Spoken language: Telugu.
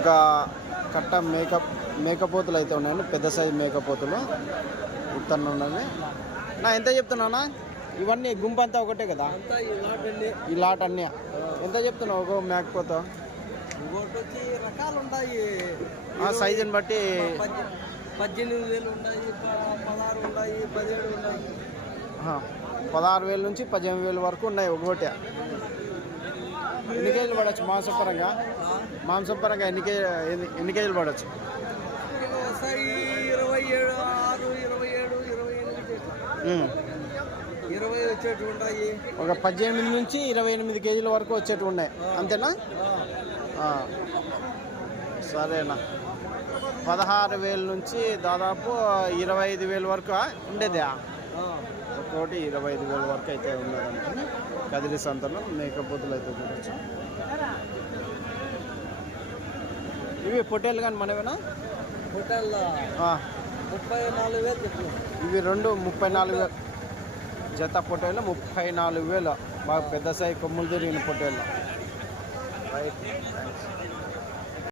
ఒక కట్ట మేకపోతులు అయితే ఉన్నాయండి, పెద్ద సైజు మేకపోతులు ఉత్తన్న ఉన్నది. నా ఎంత చెప్తున్నానా? ఇవన్నీ గుంపు అంతా ఒకటే కదా, ఈ లాట్ అన్నీ ఎంత చెప్తున్నావు? ఒక మేకపోత రకాలు ఉంటాయి, సైజుని బట్టి 18,000 ఉన్నాయి, 16 ఉన్నాయి, 17 ఉన్నాయి. 16,000 నుంచి 18,000 వరకు ఉన్నాయి ఒకటి. ఎన్ని కేజీలు పడవచ్చు మాంసపరంగా? మాంసపరంగా ఎన్ని కేజీలు పడవచ్చు? 20 వచ్చేట్టు ఉన్నాయి. ఒక 18 నుంచి 28 కేజీల వరకు వచ్చేట్టు ఉన్నాయి, అంతేనా? సరేనా. 16,000 నుంచి దాదాపు 25,000 వరకు ఉండేది. ఒక్కోటి 25,000 వరకు అయితే ఉన్నదంటే కదిరి సంతలో మేకపోతులు అయితే చూడవచ్చు. ఇవి పొట్టేలు కానీ మనవేనా? పొట్టేళ్ళ 34,000 చెప్పిన. ఇవి రెండు 34,000 జత పొట్టేళ్ళు, 34,000. బాగా పెద్ద సైజు కొమ్ములు తిరిగిన పొట్టేళ్ళు. Right, thanks.